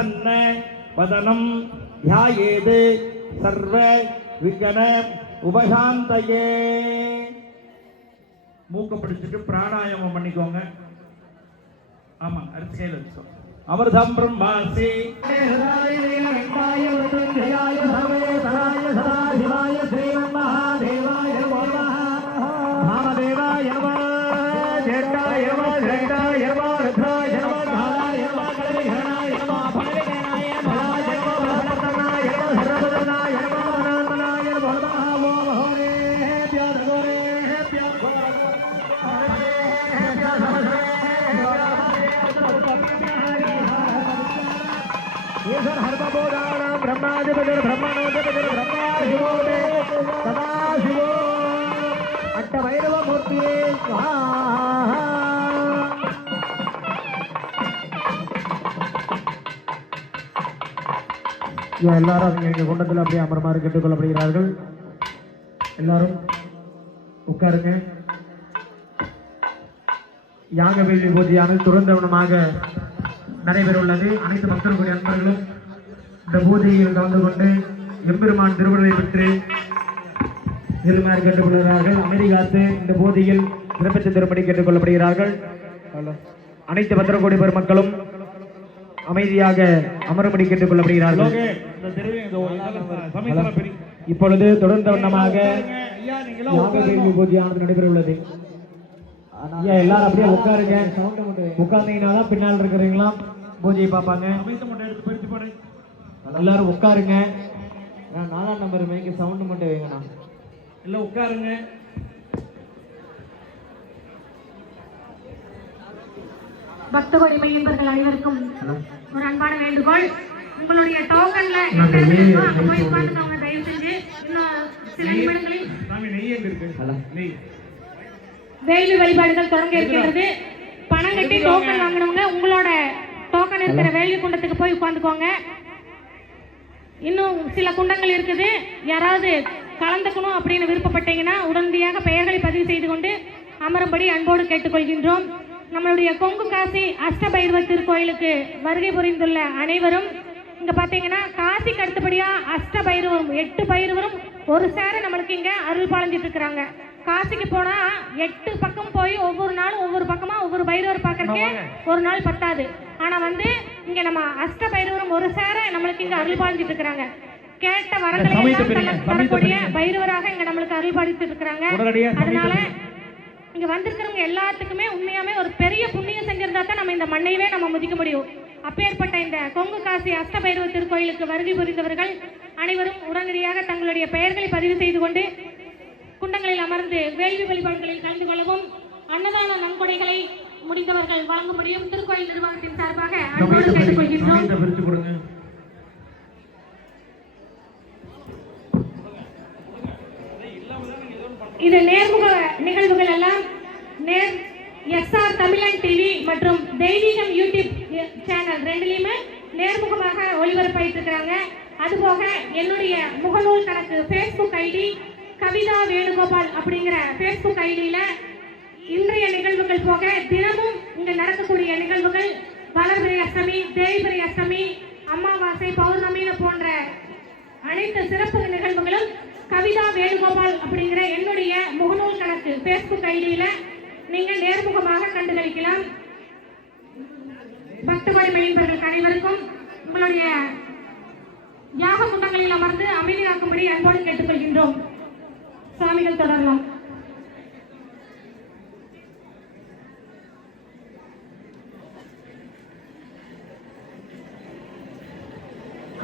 प्रसन्न वदनं ध्यायेत् सर्व विघ्न उपशान्तये. மூக்க பிடிச்சிட்டு பிராணாயாமம் பண்ணிக்கோங்க. ஆமா, அடுத்த கையில் வச்சுக்கோ. அமிர்தம் பிரம்மாசி எல்லாரும் எங்க குண்டத்தில் அப்படியே அமரமாறு கேட்டுக்கொள்ளப்படுகிறார்கள். எல்லாரும் உட்காருங்க. யாக வேள்வி பூஜையானது துறந்தவனமாக நடைபெறவுள்ளது. அனைத்து பக்தர்களுடைய அன்பர்களும் இந்த பூஜையில் கலந்து கொண்டு எம்பெருமான் திருவிழை பெற்று இருமாறு கேட்டுக்கொள்கிறார்கள். அமைதி காத்து இந்த பூஜையில் சிறப்பித்து திருப்படி கேட்டுக்கொள்ளப்படுகிறார்கள். அனைத்து பத்திரக்கோடி பெருமக்களும் அமைதியாக அமரும்படி கேட்டுக்கொள்ளப்படுகிறார்கள். இப்பொழுது தொடர்ந்த வண்ணமாக பூஜையானது நடைபெறவுள்ளது. எல்லாரும் அப்படியே உட்காருங்க. உட்கார்ந்தீங்கன்னா பின்னால் இருக்கிறீங்களா பூஜையை பார்ப்பாங்க. எல்லாரும் உட்காருங்க. 4ஆம் நம்பர் மைக்கு சவுண்ட் மட்டும் வைங்கண்ணா. எல்லாம் உட்காருங்க. பக்தகோடி மையன்பர்கள் அனைவருக்கும் ஒரு அன்பான வேண்டுகோள். உங்களுடைய டோக்கன்ல போய் உட்கார்ந்துக்கோங்க தயவு செஞ்சு. இன்னும் சில நிமிடங்களில் வேள்வி வழிபாடுகள் தொடங்க இருக்கிறது. பணம் கட்டி டோக்கன் வாங்கினவங்க உங்களோட டோக்கன் இருக்கிற வேள்வி குண்டத்துக்கு போய் உட்கார்ந்துக்கோங்க. இன்னும் சில குண்டங்கள் இருக்குது. யாராவது கலந்துக்கணும் அப்படின்னு விருப்பப்பட்டீங்கன்னா உடனடியாக பெயர்களை பதிவு செய்து கொண்டு அமரும்படி அன்போடு கேட்டுக்கொள்கின்றோம். நம்மளுடைய கொங்கு காசி அஷ்டபைரவர் திருக்கோயிலுக்கு வருகை புரிந்துள்ள அனைவரும் இங்க பாத்தீங்கன்னா காசிக்கு அடுத்தபடியா அஷ்டபைரவரும் 8 பைரவரும் ஒரு சேர நம்மளுக்கு இங்க அருள் பாலஞ்சிட்டு இருக்கிறாங்க. காசிக்கு போனா 8 பக்கம் போய் ஒவ்வொரு நாளும் ஒவ்வொரு பக்கமா ஒவ்வொரு பைரவர் பார்க்கறதுக்கு ஒரு நாள் பத்தாது. ஆனா இங்க நம்ம அஷ்டபைரவரும் ஒரு சேர நம்மளுக்கு இங்க அருள் பாலஞ்சிட்டு இருக்கிறாங்க. கேட்ட வரங்களை தரக்கூடிய பைரவராக இங்க நம்மளுக்கு அருள் பாலித்துட்டு இருக்கிறாங்க. அதனால இங்க வந்திருக்கிறவங்க எல்லாத்துக்குமே உண்மையாமே ஒரு பெரிய புண்ணியம் செஞ்சிருந்தா தான் நம்ம இந்த மண்ணையவே நம்ம மதிக்க முடியும். அப்பேற்பட்ட இந்த கொங்கு காசி அஷ்டபைரவ திருக்கோயிலுக்கு வருகை புரிந்தவர்கள் அனைவரும் உடனடியாக தங்களுடைய பெயர்களை பதிவு செய்து கொண்டு குண்டங்களில் அமர்ந்து வேள்வி வழிபாடுகளில் கலந்து கொள்ளவும் அன்னதான நன்கொடைகளை முடிந்தவர்கள் வழங்க முடியும். திருக்கோயில் நிர்வாகத்தின் சார்பாக அன்போடு கேட்டுக்கொள்கின்றோம். இது நேர்முக நிகழ்வுகள் எல்லாம் எஸ்ஆர் தமிழன் டிவி மற்றும் தெய்வீகம் யூடியூப் சேனல் ரெண்டுலையுமே நேர்முகமாக ஒளிபரப்பாயிட்டு இருக்கிறாங்க. அதுபோக என்னுடைய முகநூல் கணக்கு ஃபேஸ்புக் ஐடி கவிதா வேணுகோபால் அப்படிங்கிற ஃபேஸ்புக் ஐடியில இன்றைய நிகழ்வுகள் போக தினமும் இங்க நடக்கக்கூடிய நிகழ்வுகள் வளர்பிறை அஷ்டமி, தேய்பிறை அஷ்டமி, அமாவாசை, பௌர்ணமி போன்ற அனைத்து சிறப்பு நிகழ்வுகளும் கவிதா வேணுகோபால் அப்படிங்கிற என்னுடைய முகநூல் கணக்கு ஃபேஸ்புக் ஐடியில நீங்கள் நேர்முகமாக கண்டுகளிக்கலாம். பக்தகோடி மையன்பர்கள் அனைவருக்கும் உங்களுடைய யாக குண்டங்களில் அமர்ந்து அமைதி காக்கும்படி அன்போடு கேட்டுக்கொள்கின்றோம். சுவாமிகள் தொடரலாம்.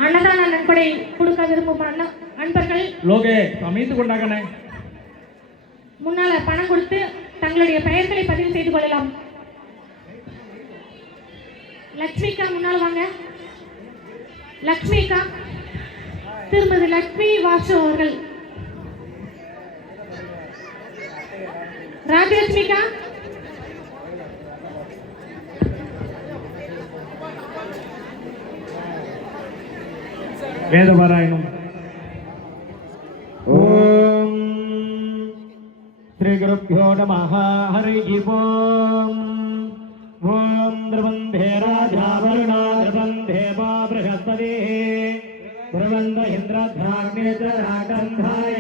அன்னதான நன்கொடை கொடுக்க விரும்பும் அன்பர்கள் அமைத்து கொண்டாங்க முன்னால பணம் கொடுத்து தங்களுடைய பெயர்களை பதிவு செய்து கொள்ளலாம். லட்சுமிகா முன்னால் வாங்க. லட்சுமிகா, திருமதி லட்சுமி வாசு அவர்கள். ராஜலட்சுமிகா, வேதபாராயணம். ஓம் ஸ்ரீ குருப்யோ நமஹ. ஹரி ஓம். ஓம் திரவந்தே ராஜா வருணா திரவந்தே ध्रुवन्त इन्द्रध्राग्ने च रागन्धाय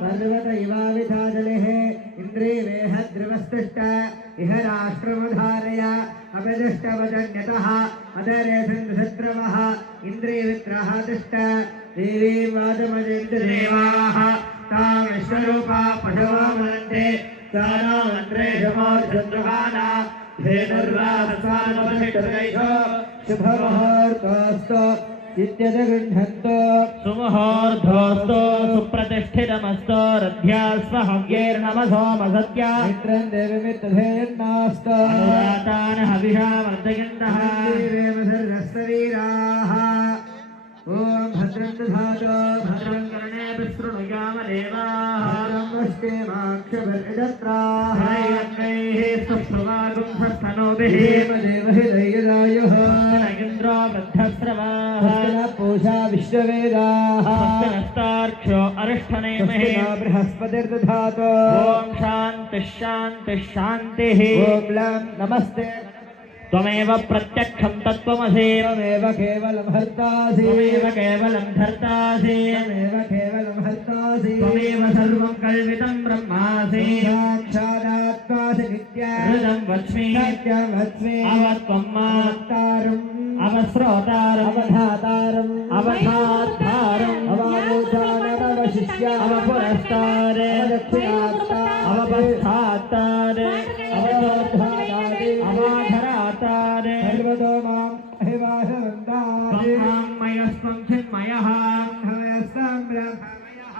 पर्वत इवाविधाजलिः इन्द्रिवेह ध्रुवस्तुष्ट इह राष्ट्रमुधारय अपदृष्टवजन्यतः अदरे सन्द्रवः इन्द्रियवित्रः दुष्ट देवीं वादमदिन्द्रदेवाः तां विश्वरूपा पशवो मनन्ते तानो मन्त्रेषमोर्चन्द्रहाना धेनुर्वासानवधिष्ठदैषो शुभमुहूर्तोऽस्तु इत्यदगृह्णन्तो सुमुहूर्तोऽस्तु सुप्रतिष्ठितमस्तु रथ्यास्वहव्यैर्नमसोमसत्या मित्रं देवमित्रधेयन्नास्तु अनुरातान् हविषा वर्धयन्तः देवेमसर्वस्ववीराः ॐ भद्रं दधातु भद्रं कर्णेभिः शृणुयामदेवाः भद्रं वष्टेमाक्षभिर्यजत्राः हरैरङ्गैः सुप्रभागुं सस्तनोभिः देवहिदैर्यदायुः इन्द्रो वृद्धस्रवाः पूषा विश्ववेदाः नस्तार्क्ष्यो अरिष्ठनेमिः बृहस्पतिर्दधातु ॐ शान्तिः शान्तिः शान्तिः ॐ लं नमस्ते त्वमेव प्रत्यक्षं तत्त्वमसि त्वमेव केवलं हर्तासि त्वमेव केवलं धर्तासि त्वमेव केवलं हर्तासि त्वमेव सर्वं कल्वितं ब्रह्मासि साक्षादात्मासि नित्यं हृदं वच्मि सत्यमस्मि अवत्वं अवतारम् अवस्रोतारम् अवधातारम् अवधातारम् अवमूढानमवशिष्य अवपुरस्तारे अवदक्षिणात्तारे अवपश्चात्तारे अवरोधादादि अवाधरातारे सर्वतो माम् अभिवासवन्तासि त्वं चिन्मयः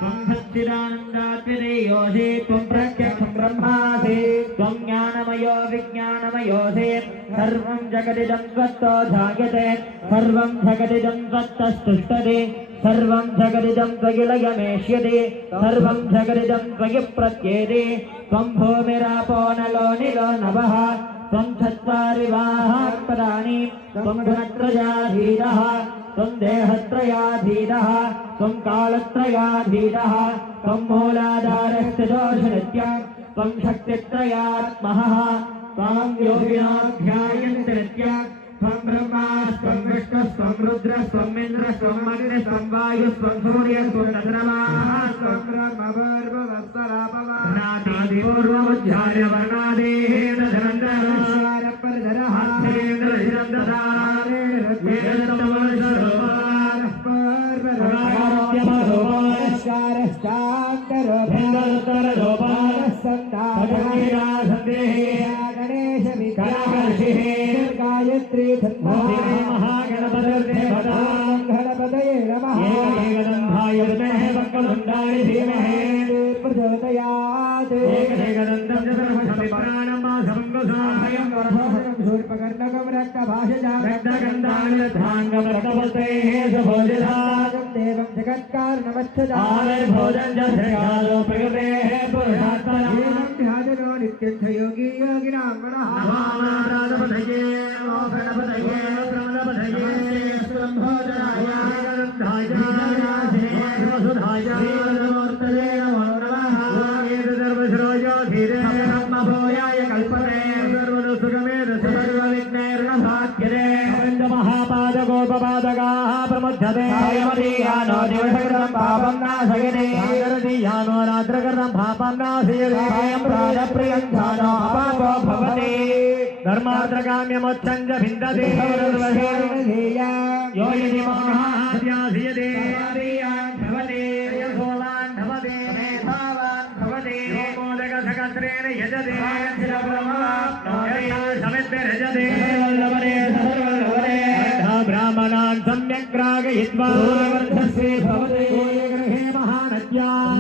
त्वं सच्चिदानन्दात्रियोऽसि त्वं प्रत्यक्षं ब्रह्मासि त्वं ज्ञानमयो विज्ञानमयोऽसि सर्वं जगदिदं त्वत्तो ध्यायते सर्वं जगदिदं त्वत्तस्तुष्टते सर्वं जगदिदं त्वयिलयमेष्यते सर्वं जगदिदं त्वयि प्रत्येते त्वं भूमिरापो नलो निलो नभः त्वं चत्वारि वाक्पदानि त्वं गुणत्रयाधीरः त्वं देहत्रयाधीरः त्वं कालत्रयाधीरः त्वं मूलाधारस्थितोषनित्यं त्वं शक्तित्रयात्मः त्वां योगिनाध्यायन्ति नित्यं त्वं ब्रह्मास्त्वं विष्णुस्त्वं रुद्रस्त्वम् इन्द्रस्त्वम् अग्निस्त्वं वायुस्त्वं सूर्यस्त्वं चन्द्रमाः त्वं ब्रह्मपूर्वमुज्जार्य वर्णादेहेन धनन्दरः गायत्री गणपतये नमः प्रचोदयात् शूर्पकर्णकं रक्तभाषजागन्धाङ्गं देवं जगत्कारणमच्छदारो नित्यं योगी योगिनां महापादगोपपादगाः प्रमुध्यते मदीयानो दिवसकृतं पापं नाशयते दीयानो रात्रकृतं पापं नाशयते प्राणप्रियं ध्यानो पापो भवति धर्मार्थकाम्यमुच्चं च भिन्दति यो यदि महाध्यासीयते भवति यशोवान् भवति मेधावान् भवति मोदकसकस्रेण यजते समिद्भिर्यजते ब्राह्मणान् सम्यक् रागयित्वा वर्धस्वे भवति गृहे महानद्यां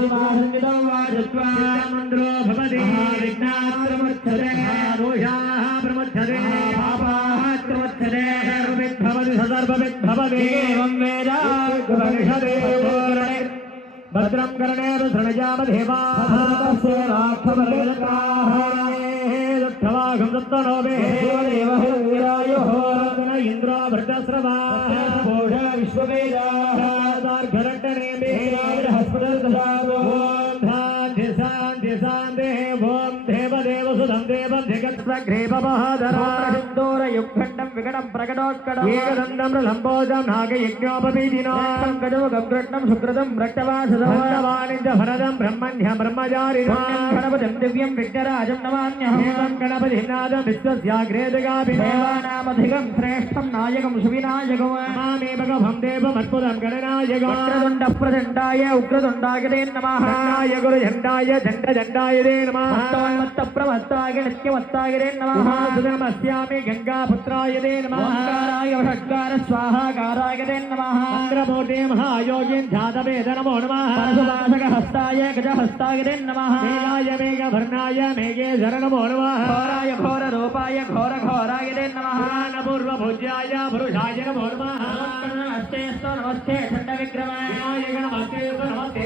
वाजत्वा मन्द्रो भवति विघ्नाः प्रमुच्यते दोषाः प्रमुच्यते पापाः प्रमुच्यते सर्वविद्भवति सदर्भविद्भवति एवं वेद उपनिषदे भद्रं कर्णेन शृणुयामदेवाः इन्द्रो भृतस्रवाः विश्ववेदार्घरट्टणे शान्ति ॐ देवदेवसुधं देवं जगत्प्रघ्रेपमहाधरान्दोरयुक्खण्डं विकटं प्रकटोत्कटम् एकदन्तं लम्बोजं नागयज्ञोपवीदिनं गजमुखं कृष्णं सुकृतं रक्तवासदं भगवानिं च भरदं ब्रह्मण्यं ब्रह्मचारिणं गणपतिं दिव्यं विघ्नराजं नमाम्यहम् एवं गणपतिनादं विश्वस्याग्रेदगाभिः देवानामधिकं श्रेष्ठं नायकं सुविनायकम् नमामि भगवं देवमद्भुतं गणनायकम् वक्रतुण्डः प्रचण्डाय उग्रतुण्डाय ते नमः झण्डाय गुरुझण्डाय झण्डझण्डाय ते नमः मत्तप्रमत्ताय नित्यमत्ताय ते नमः उमासुतमस्यामि गङ्गापुत्राय ते नमः ओंकाराय षट्कार स्वाहाकाराय ते नमः मन्त्रमूर्ते महायोगिं ध्यातवेद नमो नमः परशुवासकहस्ताय गजहस्ताय ते नमः मेघाय मेघवर्णाय मेघेश्वर नमो नमः घोराय घोररूपाय घोरघोराय ते नमः पुराणपूर्वभुज्याय पुरुषाय नमो नमः नमस्तेस्तु नमस्ते खण्डविक्रमाय विनायक नमस्ते नमस्ते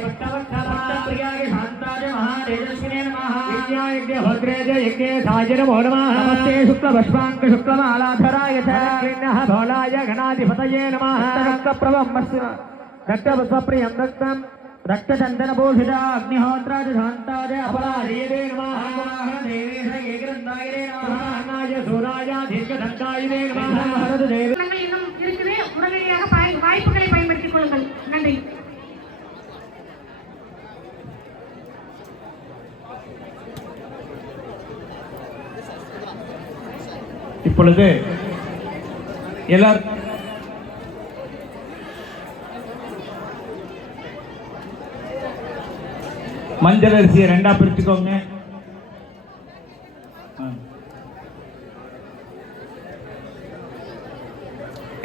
प्रियाय शान्ताय महातेजस्विने नमः विद्यायज्ञ भद्रेज यज्ञेशाय नमो नमः नमस्ते शुक्लभस्माङ्क शुक्लमालाधराय च कृष्णः भोलाय गणाधिपतये नमः रक्तप्रभं रक्तप्रियं रक्तं रक्तचन्दनभूषित अग्निहोत्राय शान्ताय अपराधये नमः देवेश एकरन्दाय नमः नाय सूराय दीर्घदण्डाय नमः देवे இன்னும் இருக்குது. உடனடியாக வாய்ப்புகளை பயன்படுத்திக் கொள்ளுங்கள். நன்றி. இப்பொழுது எல்லார் மஞ்சள் அரிசியை ரெண்டா பிரிச்சுக்கோங்க.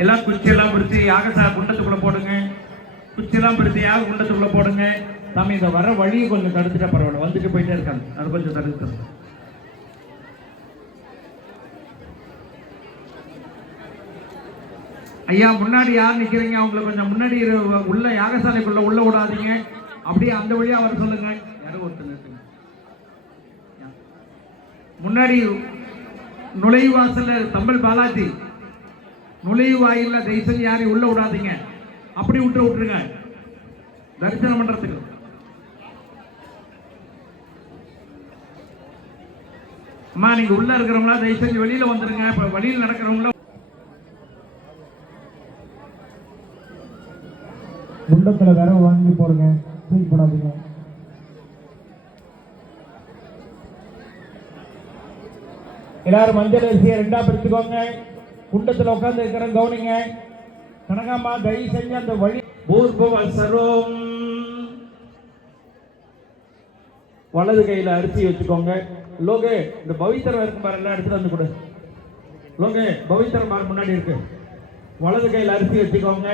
எல்லாம் குச்சியெல்லாம் பிடிச்சி யாகசா குண்டத்துக்குள்ள போடுங்க. குச்சியெல்லாம் பிடிச்சி யாக குண்டத்துக்குள்ள போடுங்க. சாமி இதை வர வழியை கொஞ்சம் தடுத்துட்டா பரவாயில்ல, வந்துட்டு போயிட்டே இருக்காங்க, அது கொஞ்சம் தடுத்து. ஐயா முன்னாடி யார் நிக்கிறீங்க அவங்களை கொஞ்சம் முன்னாடி உள்ள யாகசாலைக்குள்ள உள்ள விடாதீங்க, அப்படியே அந்த வழியா வர சொல்லுங்க. யாரும் ஒருத்தர் இருக்குங்க முன்னாடி நுழைவாசல்ல தம்பல் பாலாஜி நுழைவாயில்ல தயவுசெய்து யாரையும் உள்ள விடாதீங்க, அப்படி விட்டுருங்க தரிசனம் பண்றதுக்கு. அம்மா நீங்க உள்ள இருக்கிறவங்களா தயவு செஞ்சு வெளியில வந்துருங்க. இப்ப வழியில் நடக்கிறவங்கள குண்டத்துல விரவு வாங்கி போடுங்க, தூக்கி போடாதீங்க. எல்லாரும் மஞ்சள் அரிசியை ரெண்டா பிரிச்சுக்கோங்க. குண்டத்துல உட்கார்ந்து இருக்கிற கவனிங்க. கனகாம்மா தயவு செஞ்சு அந்த வழி பூர்வவசரம் வலது கையில அரிசி வச்சுக்கோங்க. லோகே இந்த பவித்திரம் இருக்கு பாரு, எல்லாம் எடுத்துட்டு வந்து கொடு. லோகே பவித்திரம் பாரு முன்னாடி இருக்கு. வலது கையில அரிசி வச்சுக்கோங்க.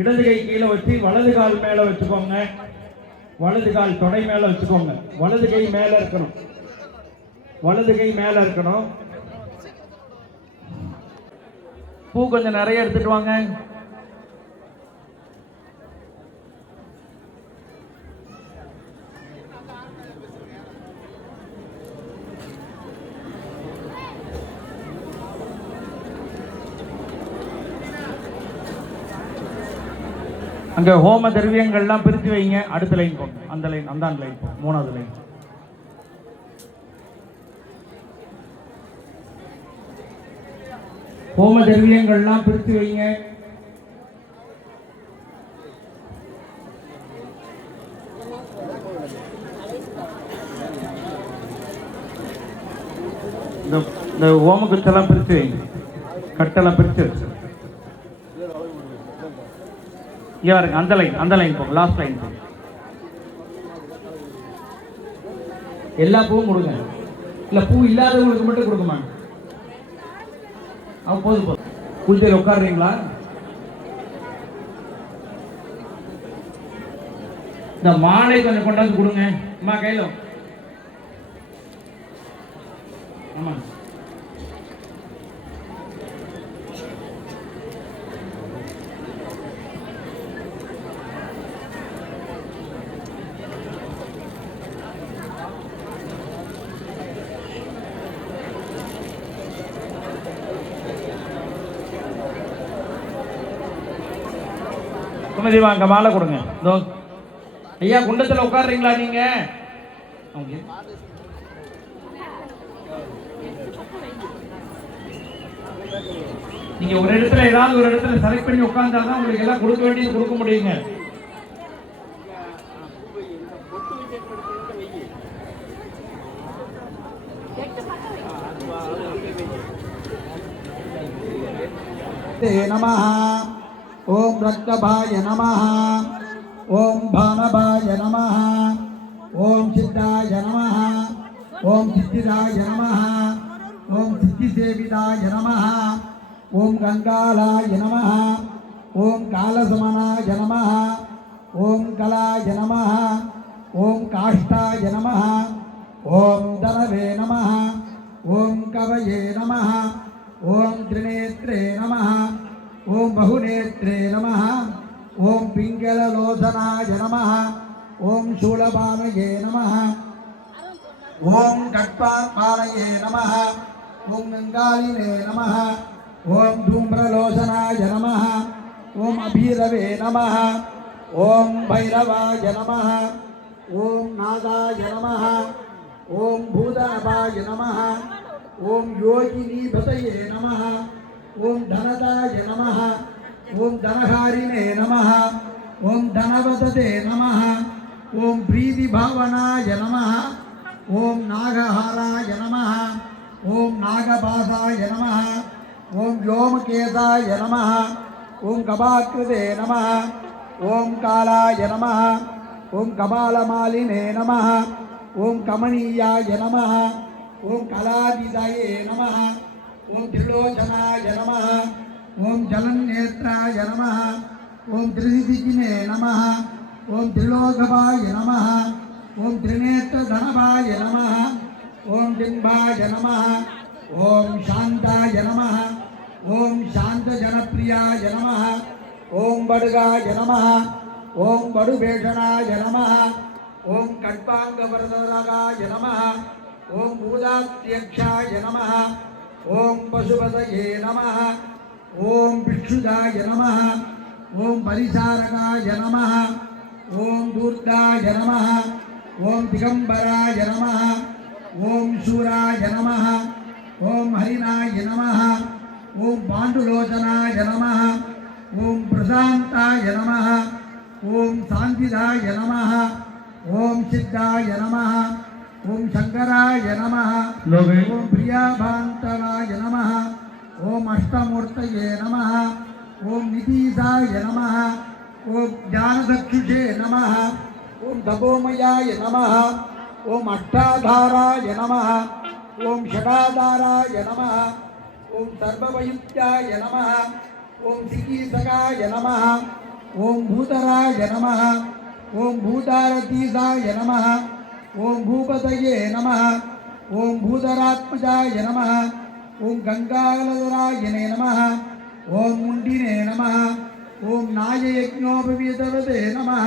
இடது கை கீழே வச்சு வலது கால் மேல வச்சுக்கோங்க. வலது கால் தொடை மேல வச்சுக்கோங்க. வலது கை மேல இருக்கணும், வலது கை மேல இருக்கணும். பூ கொஞ்சம் நிறைய எடுத்துட்டு வாங்க. அங்க ஹோம திரவியங்கள்லாம் பிரித்து வைங்க. அடுத்த லைன் போங்க, அந்த லைன் அந்த லைன் போங்க, மூணாவது லைன். ஹோம திரவியங்கள்லாம் பிரித்து வைங்க. இந்த ஹோம குச்செல்லாம் பிரித்து வைங்க, கட்டெல்லாம் பிரித்து வச்சு. இங்கே பாருங்க, அந்த லைன் போங்க, லாஸ்ட் லைன் போங்க. எல்லா பூவும் கொடுங்க, இல்லை பூ இல்லாதவங்களுக்கு மட்டும் கொடுக்குமா? போதும் போதும். குளிச்சல் உட்காடுறீங்களா? இந்த மாலை கொஞ்சம் கொண்டாந்து கொடுங்க. அம்மா கையில ஆமா. குமதி வாங்க, மாலை கொடுங்க. ஐயா குண்டத்தில் உட்காடுறீங்களா நீங்க? நீங்க ஒரு இடத்துல ஏதாவது ஒரு இடத்துல செலக்ட் பண்ணி உட்கார்ந்தாதான் உங்களுக்கு எல்லாம் கொடுக்க வேண்டியது கொடுக்க முடியுங்க. நமः. ஓம் ரக்தபாய நமः. ஓம் பானபாய நமः. ஓம் சித்தாய நமः. ஓம் சித்திராய நமः. ஓம் சித்திசேவிதாய நமः. ஓம் கங்காலாய நமः. ஓம் காலசமனாய நமः. ஓம் கலாய நமः. ஓம் காஷ்டாய நமः. ஓம் தனவே நமः. ஓம் கவயே நமः. ஓம் திரிநேத்ரே நமः. ஓம் பகுநேத்ரே நமः. ஓம் பிங்களலோசனாய நமः. ஓம் சூலபானயே நமः. ஓம் கட்பாலயே நமः. ஓம் கங்காலினே நமः. ஓம் தூம்ரலோசனாய நமः. ஓம் அபீரவே நமः. ஓம் பைரவாய நமः. ஓம் நாதாய நமः. ஓம் பூதனபாய நமः. ஓம் யோகினீபதயே நமः. ஓம் தனதாய நமः. ஓம் தனஹாரிணே நமः. ஓம் தனவததே நமः. ஓம் பிரீதிபாவனாய நமः. ஓம் நாகஹாராய நமः. ஓம் நாகபாசாய நமः. ஓம் யோமகேசாய நமः. ஓம் கபாக்கிருதே நமः. ஓம் காலாய நமः. ஓம் கபாலமாலினே நமः. ஓம் கமனீயாய நமः. ஓம் கலாதிதயே நமः. ஓம் திரிலோச்சனாய நமः. ஓம் ஜலநேத்ராய நமः. ஓம் திரிதிகினே நமः. ஓம் திரிலோகபாய நமः. ஓம் திரிநேத்ரதனபாய நமः. ஓம் டிம்பாய நமः. ஓம் சாந்தாய நமः. ஓம் சாந்தஜனப்பிரியாய நமः. ஓம் படுகாய நமः. ஓம் படுபேஷனாய நமः. ஓம் கட்பாங்கவரதராய நமः. ஓம் பூதாத்யக்ஷாய நமः. ஓம் பசுபதயே நமः. ஓம் பிக்ஷுதாய நமः. ஓம் பரிசாரகாய நமः. ஓம் தூர்தாய நமः. ஓம் திகம்பராய நமः. ஓம் சூராய நமः. ஓம் ஹரிநாய நமः. ஓம் பாண்டுலோச்சனாய நமः. ஓம் பிரசாந்தாய நமः. ஓம் சாந்திதாய நமः. ஓம் சித்தாய நமः. ஓம் சங்கராய நமः. ஓம் பிரியாபாந்தராய நமः. ஓம் அஷ்டமூர்த்தயே நமः. ஓம் நிதீசாய நமः. ஓம் ஞானதக்ஷுஷே நமः. ஓம் தபோமயாய நமः. ஓம் அஷ்டாதாராய நமः. ஓம் ஷடாதாராய நமः. ஓம் சர்வவயுக்தாய நமः. ஓம் சிகீசகாய நமः. ஓம் பூதராய நமः. ஓம் பூதாரதீசாய நமः. ஓம் பூபதயே நமः. ஓம் பூதராத்மஜாய நமः. ஓம் கங்காலதராயனே நமः. ஓம் முண்டினே நமः. ஓம் நாயயஜ்ஞோபவீதவதே நமः.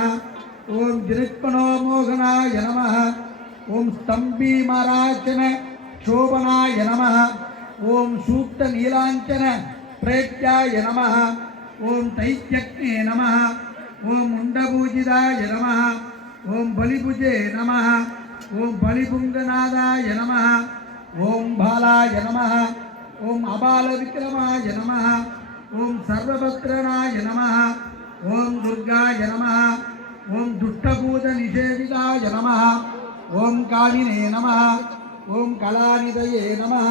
ஓம் திருப்பணோ மோகனாய நமः. ஓம் ஸ்தம்பீமராச்சன சோபனாய நமः. ஓம் சூக்த நீலாஞ்சன பிரேத்யாய நமः. ஓம் தைத்யக்னே நமः. ஓம் முண்டபூஜிதாய நமः. ஓம் பலிபுஜே நமः. ஓம் பலிபுங்கநாதாய நமः. ஓம் பாலாய நமः. ஓம் அபாலவிக்ரமாய நமः. ஓம் சர்வபத்ரனாய நமः. ஓம் துர்காய நமः. ஓம் துஷ்டபூத நிஷேவிதாய நமः. ஓம் காமினே நமः. ஓம் கலாநிதயே நமः.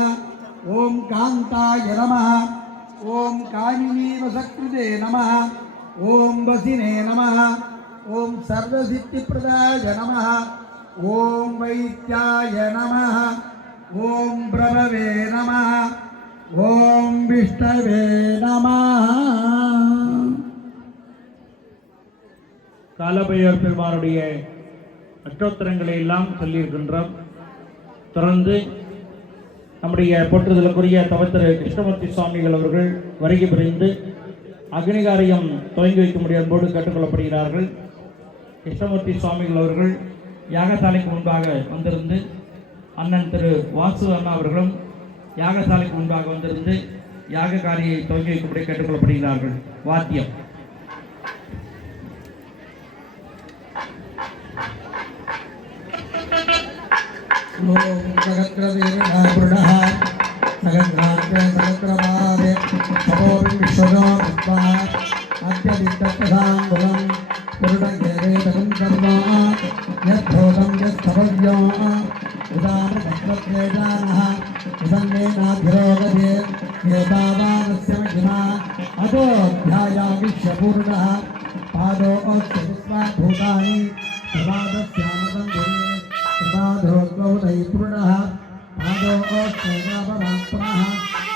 ஓம் காந்தாய நமः. ஓம் காமினீவசக்ருதே நமः. ஓம் வசினே நமः. ஓம் சர்வசித்திப்பிரதாய நமः. ஓம் வைத்யாய நமः. ஓம் பிரபவே நமः. ஓம் விஷ்ணவே நமः. காலபைரவர் பெருமானுடைய அஷ்டோத்திரங்களை எல்லாம் சொல்லியிருக்கின்றோம். தொடர்ந்து நம்முடைய போற்றுதலுக்குரிய தவத்திரு கிருஷ்ணமூர்த்தி சுவாமிகள் அவர்கள் வருகை புரிந்து அக்னிகாரியம் துவங்கி வைக்கும்படி அன்போடு கேட்டுக்கொள்ளப்படுகிறார்கள். கிருஷ்ணமூர்த்தி சுவாமிகள் அவர்கள் யாகசாலைக்கு முன்பாக வந்திருந்து, அண்ணன் திரு வாசு அண்ணா அவர்களும் யாகசாலைக்கு முன்பாக வந்திருந்து யாக காரியை துவங்கி வைக்கும்படி கேட்டுக்கொள்ளப்படுகிறார்கள். வாத்தியம். ஓம் சகத்ரவீரணாபுருணः सहस्राग्रे सहस्रपादे तपोर् विश्वजो विद्वा अत्यधिकप्रधाङ्गुलं पुरुषगेरेतकं कर्म यद्धोतं यत्सभव्यो उदानपत्रत्रेजानः उदन्नेनाधिरोगते एतावानस्य महिमा अतोऽध्यायाविश्यपूर्णः पादोऽस्यविश्वाभूतानि प्रभातस्यामदन्ते प्रभातोद्भवदैपूर्णः पादोऽस्यैवापरात्मनः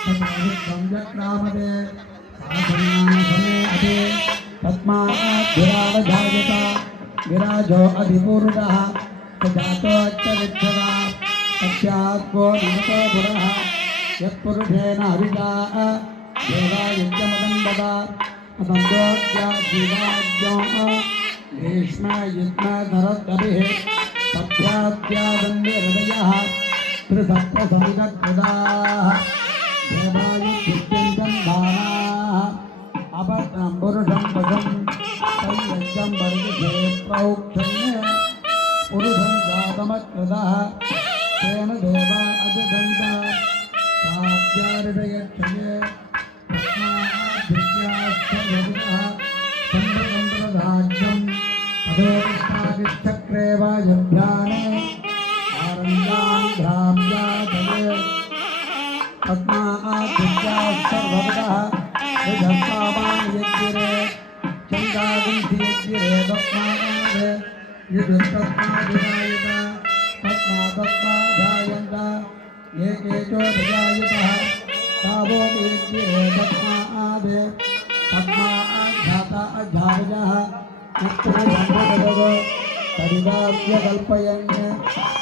तद्विश्वं यक्रामते साधनासमे अते तस्माद्विरावजायत विराजो अधिपूर्णः सजातोच्चरिक्षः तस्यात्मो निमतो पुरः यत्पुरुषेण हविषा देवायुज्यमदं ददा अदन्तोऽज्ञाजीवाज्ञो ग्रीष्मयुग्मधरद्भिः तस्याद्यादन्यहृदयः त्रिसप्तसमुदकृदाः देवायुज्यन्तं दानाः अपत्रं पुरुषं वशं संयज्ञं वर्गजे प्रौक्षण्य पुरुषं जातमकृतः तेन देवा अजदन्त साध्यार्षये तस्माद्विद्यास्थविदः चन्द्रचन्द्रधाज्यं अधोष्टादिश्चक्रे वायुभ्याने आरण्यान्ध्राभ्यादये तस्माद्विद्यास्थर्वविदः विधत्तावान् यज्ञिरे चन्द्रागुंसि यज्ञिरे तस्माद् युधस्तस्मादिदायत तस्मादस्मादायन्त एकेचो विजायतः तावो यज्ञिरे तस्माद् तस्माद्धाता अध्यावजः चित्रसम्भवदगो तदिदाव्यकल्पयन्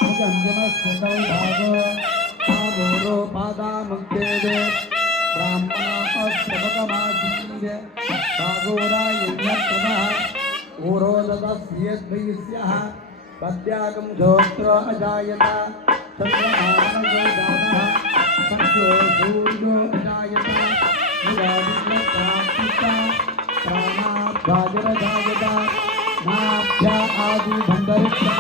मुखञ्जनस्य सौभागो तावोरो पादामुक्तेदे ब्राह्मणाश्रमकमासीद भागोरायण्यप्रदः ऊरोदतस्यद्वैस्यः पद्यागं जोत्र अजायत चन्द्रमानसो दानः सख्यो सूर्यो अजायत मुरादिप्राप्तिता प्राणाद्वाजरजायत नाभ्या आदिबन्धरिष्टं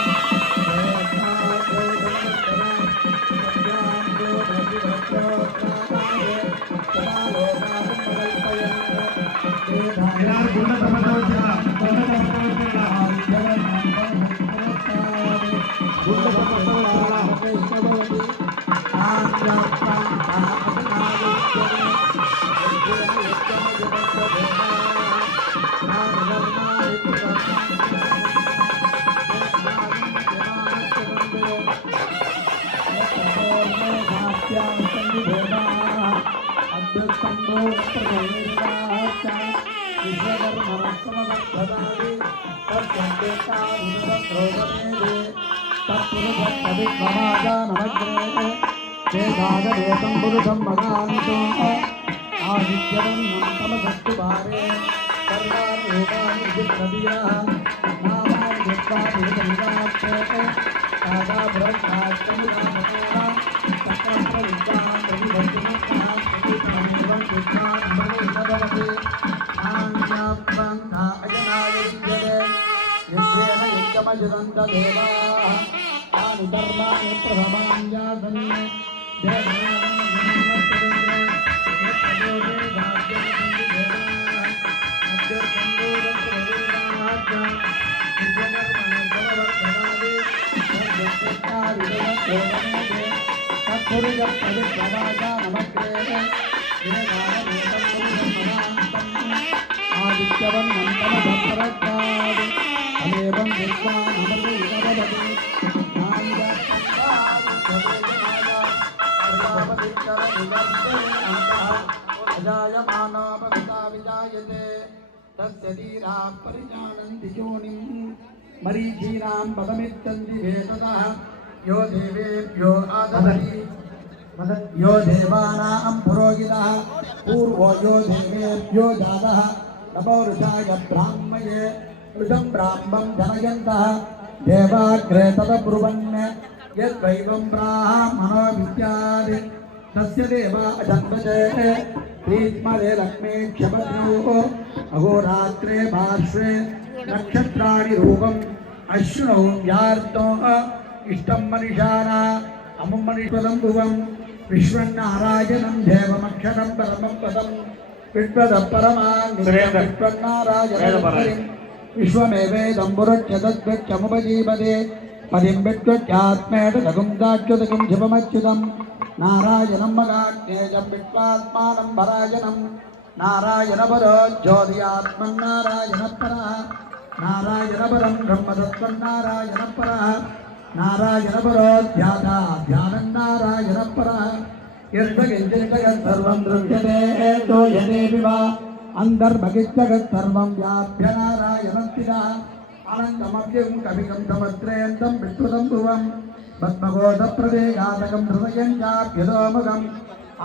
वेदागदेतं पुरुषं भगान्तो आदित्यं तमसस्तु भारे सर्वारूपाणि जित्तदीयः नामानि जित्वानि विदन्दाक्षेते सादाभ्रष्टाष्टमुदामतोः तत्प्रविद्यां प्रतिभक्तिमत्तः प्रतिपानिवं कृष्णान् बलिसदवति आञ्जाप्रान्ता अजनाय विद्यते यज्ञेन यज्ञमजदन्तदेवाः तानि धर्माणि प्रथमान्यासन् मरीचीनां पदमिच्छन्ति भेदतः यो देवेभ्यो आददति यो देवानां पुरोहितः पूर्वो यो देवेभ्यो जातः नमो ऋषाय ब्राह्मये ऋषं ब्राह्मं जनयन्तः देवाग्रे तदब्रुवन् यद्वैवं ब्राह्मणो विद्यात् तस्य देवा अजन्मते प्रीत्मरे लक्ष्मी क्षमद्योः अहोरात्रे पार्श्वे नक्षत्राणि रूपम् अश्विनौ व्यार्तो इष्टं मनिषाना अमुं मनिष्वदं भुवं విశ్వన్నారాయణం దేవమక్షరం పరమం పదం విశ్వద పరమాన్ విశ్వన్నారాయణం విశ్వమేవేదం పురచ్చదద్వచ్చముపజీవదే పదిం విశ్వచ్చాత్మేటదగుం దాచ్యుతగుం శివమచ్యుతం నారాయణం మగాజ్ఞేయం విశ్వాత్మానం పరాయణం నారాయణ పరో జ్యోతియాత్మన్నారాయణ పర నారాయణ పరం బ్రహ్మతత్వం నారాయణ పర నారాయణ పరో ధ్యానం నారాయణ పర సర్వం దృశ్యతే దోయతే వివా అంతర్భగిత్యగత్ సర్వం వ్యాప్య నారాయణం స్థితా అనంతమవ్యం కవికం సముద్రయంతం విశ్రుతం భువం పద్మగోధప్రదేగాతకం హృదయం చాభ్యదోముఖం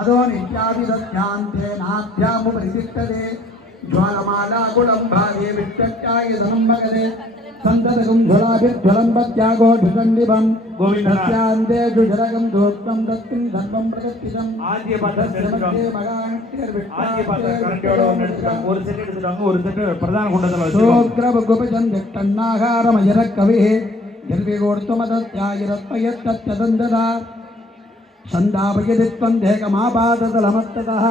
అదో నిత్యాదిదధ్యాంతే నాభ్యాముపరితిష్టతే జ్వాలమాలాకులం భాగే విట్టచ్చాయుధనం మగదే సంతతకం జ్వలాభిజ్వలం పత్యాగోఢుషండిభం గోవిందస్యాంతేషు జరగం దోక్తం దత్తిం ధర్మం ప్రగతితం ஆஞ்சிய பார்த்தா ஒரு செட் எடுத்துட்டாங்க ஒரு செட் பிரதான குண்டத்தில் வச்சுக்கோங்க சோக்ரபகுபஜந்தன்னாகாரமயர கவி ஜர்விகோர்த்தமதத்யாயிரத்வயத்ததந்ததா சந்தாபயதித்வம் தேகமாபாததலமத்ததः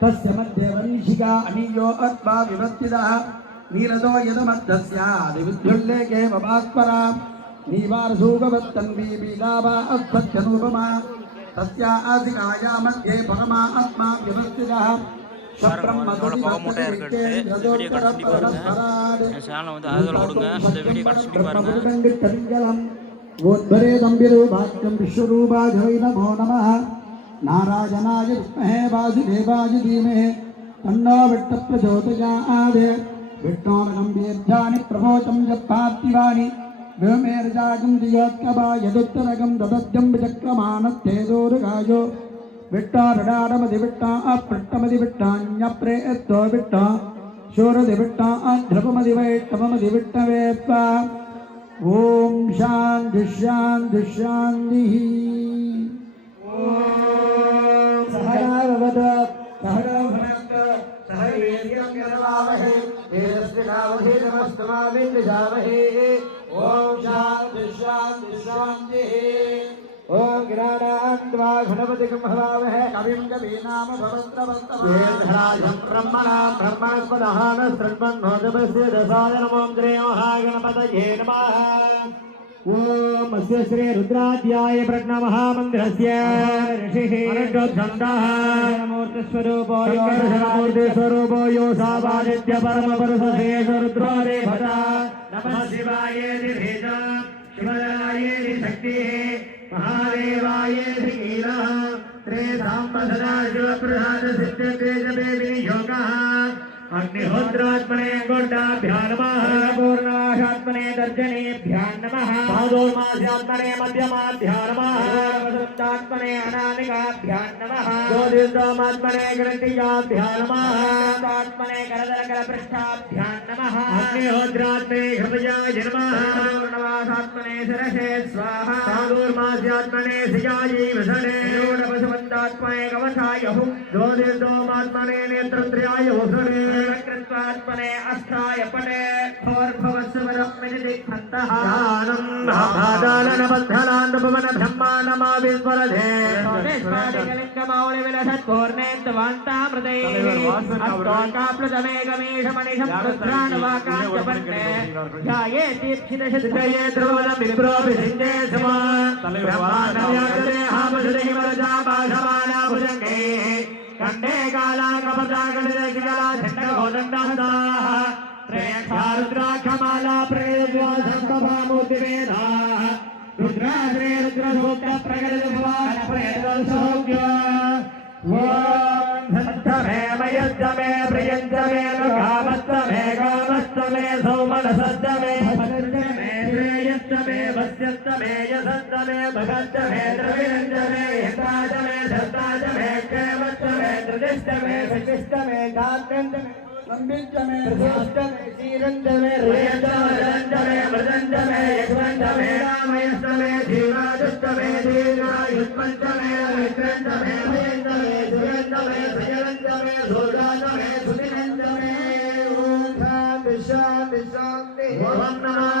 தஸ்ய மத்யவன்ஷிகா அனியோ அத்வா விவத்திதः நீரதோ யதமத்தஸ்யாதிவித்யுல்லேகே வபாஸ்வரா நீவாரசூகவத்தன்வி பீலாபா அஸ்வத்யனூபமா தஸ்யா ஆசிகாயா மத்யே பரமா ஆத்மா விவஸ்திதः नारायणाय विद्महे वासुदेवाय धीमहि तन्नो विष्णुः प्रचोदयात् विष्णोर्गम्भीर्यानि प्रभोचं जपार्थिवानि व्योमेर्जागं दियोत्कवायदुत्तरगं ददद्यं विचक्रमाणस्तेजोरुगायो विट्टारडाडमदिविट्टा अपृष्टमदिविट्टान्यप्रेतो विट्टा शूरदिविट्टा अध्रपमदिवैष्टवमदिविट्टवेत्वा ॐ शान्ति शान्ति शान्तिः सहनाववत सहनो भुनक्तु सह वीर्यं करवावहै तेजस्विनावधीतमस्तु मा विद्विषावहै ॐ शान्ति शान्ति शान्तिः ॐ ज्ञानान्त्वा गणपतिं हवामहे कविं कवीनाम भवत्रवस्तमहेन्द्राजं ब्रह्मणां ब्रह्मणस्पदः न शृण्वन्नोदपस्य दशाय नमो महागणपतये नमः ओम अस्य श्री रुद्राध्याय प्रज्ञमहामन्त्रस्य ऋषिः अनन्तोत्सन्दः मूर्तिस्वरूपो मूर्तिस्वरूपो यो सावादित्य परमपुरुषशेष रुद्रो देवता नमः शिवायेति भेदा शिवरायेति शक्तिः महादेवायेति कीलः त्रेधाम्बसदा शिवप्रसाद सिद्ध्यते विनियोगः अग्निहोत्रात्मने गोड्डाभ्यां नमः पूर्णाशात्मने दर्जनेभ्यां नमः पादोर्मास्यात्मने मध्यमाभ्यां नमः वसन्तात्मने अनामिकाभ्यां नमः ज्योतिर्दोमात्मने ग्रन्थिकाभ्यां नमः आत्मने करदलकरपृष्ठाभ्यां नमः अग्निहोत्रात्मने हृदयाय नमः पूर्णवासात्मने शिरसे स्वाहा पादोर्मास्यात्मने सिजायै वसने षोडशवसन्तात्मने कवचाय हुं ज्योतिर्दोमात्मने नेत्रत्रयाय वसने कृत्वात्मने अष्टाय पटे भवस्वरमिदिखन्तः दाननबद्धनान्दभवन ब्रह्माण्डमाविस्वरधे स्वादिकलिङ्गमौलिविलसत्पूर्णेन्दवान्तामृतैः अष्टोकाप्लुतमेकमीशमणिशब्दुत्राणवाकाञ्चपन्ने ध्याये दीप्सितशुद्धये द्रोणमिप्रोभिषिञ्जे समा ब्रह्माण्डव्याकृतेहामसुदेहिमरजापाशमाना भुजङ्गैः कंडे काला कपटा गणदेशिकला झण्डघोदण्डहदाः प्रेक्षारुद्राक्षमाला प्रेयद्वासम्भवामूर्तिवेदाः रुद्राश्रे रुद्रसूक्त प्रकटितभवान प्रेतसौख्य ॐ सत्तमे मयस्तमे प्रियन्तमे कामस्तमे कामस्तमे सौमनसस्तमे भद्रमे श्रेयस्तमे वस्यस्तमे यसस्तमे भगस्तमे द्रविरञ्जमे यताजमे धत्ताजमे क्षेमस्तमे त्रिदिष्टमे सचिष्टमे दात्यन्तमे संबिष्टमे हृदयस्तमे शीरञ्जमे हृदयन्तमे मृदन्तमे यशवन्तमे रामयस्तमे धीराजुष्टमे दीर्घायुष्मन्तमे विक्रन्तमे भयन्तमे सुरन्तमे सजलन्तमे सोदान्तमे सुदिनन्तमे ॐ शान्ति शान्ति शान्ति ॐ नमः